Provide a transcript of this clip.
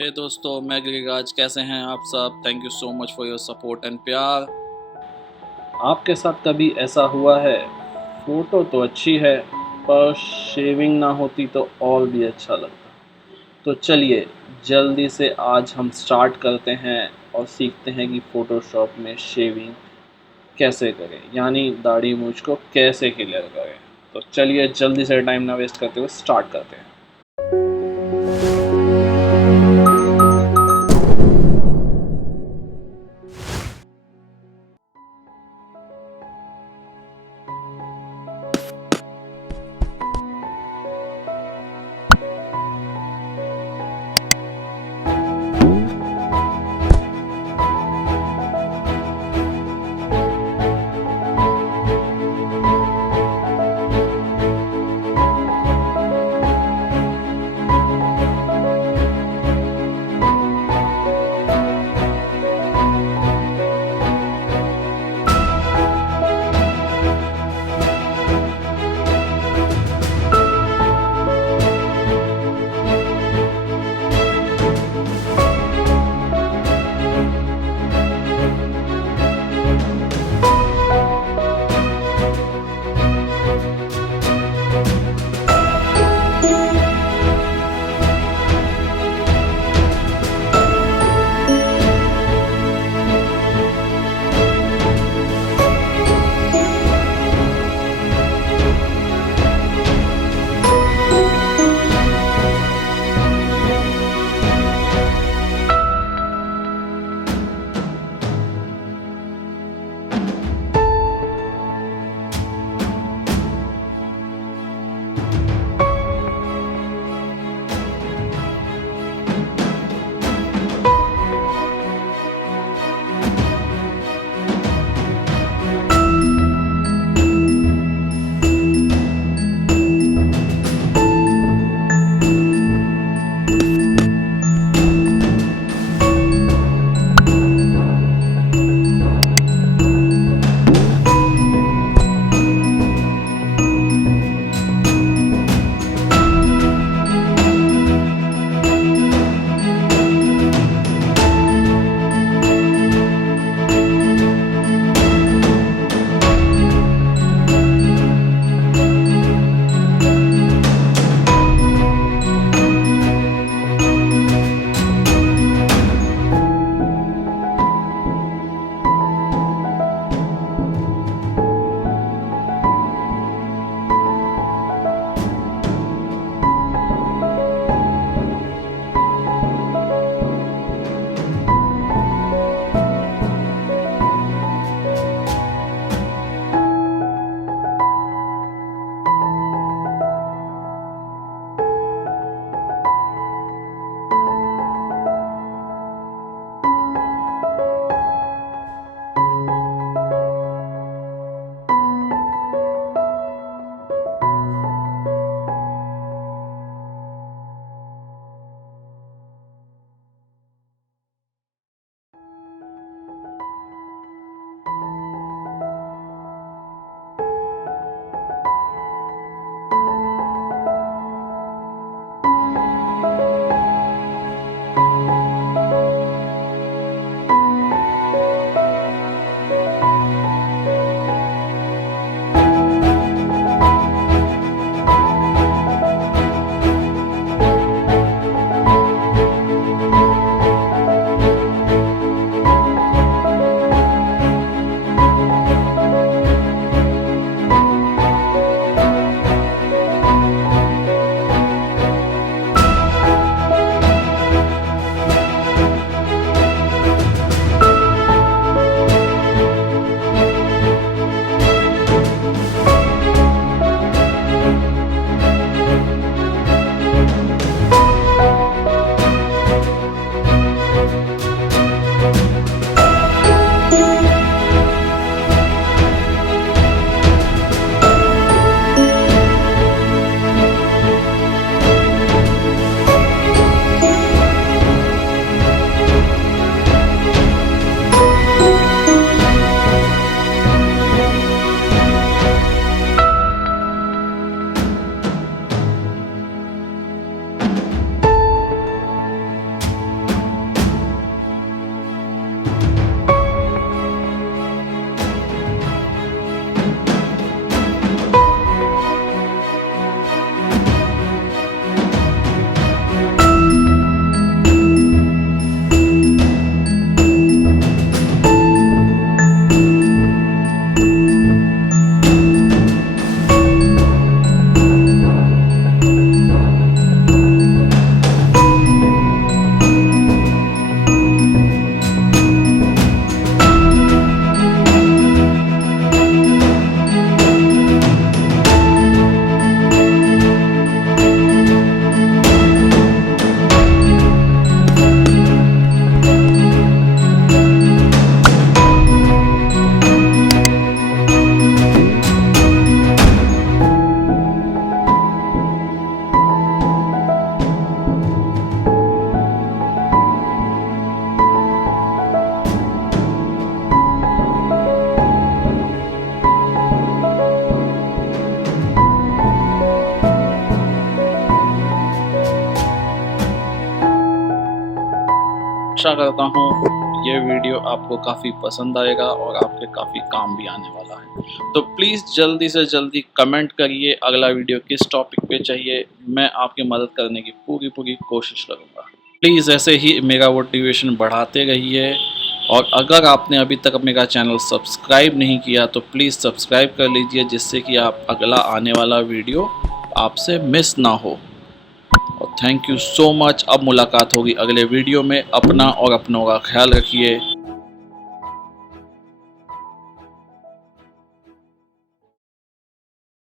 हे दोस्तों, मैं गिरी राज। कैसे हैं आप सब? Thank you so much for your support and प्यार। आपके साथ कभी ऐसा हुआ है, फ़ोटो तो अच्छी है पर शेविंग ना होती तो और भी अच्छा लगता। तो चलिए जल्दी से आज हम स्टार्ट करते हैं और सीखते हैं कि फ़ोटोशॉप में शेविंग कैसे करें, यानी दाढ़ी मूंछ को कैसे क्लियर करें। तो चलिए जल्दी से टाइम ना वेस्ट करते हुए स्टार्ट करते हैं। आशा करता हूँ ये वीडियो आपको काफ़ी पसंद आएगा और आपके काफ़ी काम भी आने वाला है। तो प्लीज़ जल्दी से जल्दी कमेंट करिए अगला वीडियो किस टॉपिक पे चाहिए, मैं आपकी मदद करने की पूरी कोशिश करूँगा। प्लीज़ ऐसे ही मेरा मोटिवेशन बढ़ाते रहिए और अगर आपने अभी तक मेरा चैनल सब्सक्राइब नहीं किया तो प्लीज़ सब्सक्राइब कर लीजिए, जिससे कि आप अगला आने वाला वीडियो आपसे मिस ना हो। और थैंक यू सो मच। अब मुलाकात होगी अगले वीडियो में। अपना और अपनों का ख्याल रखिए।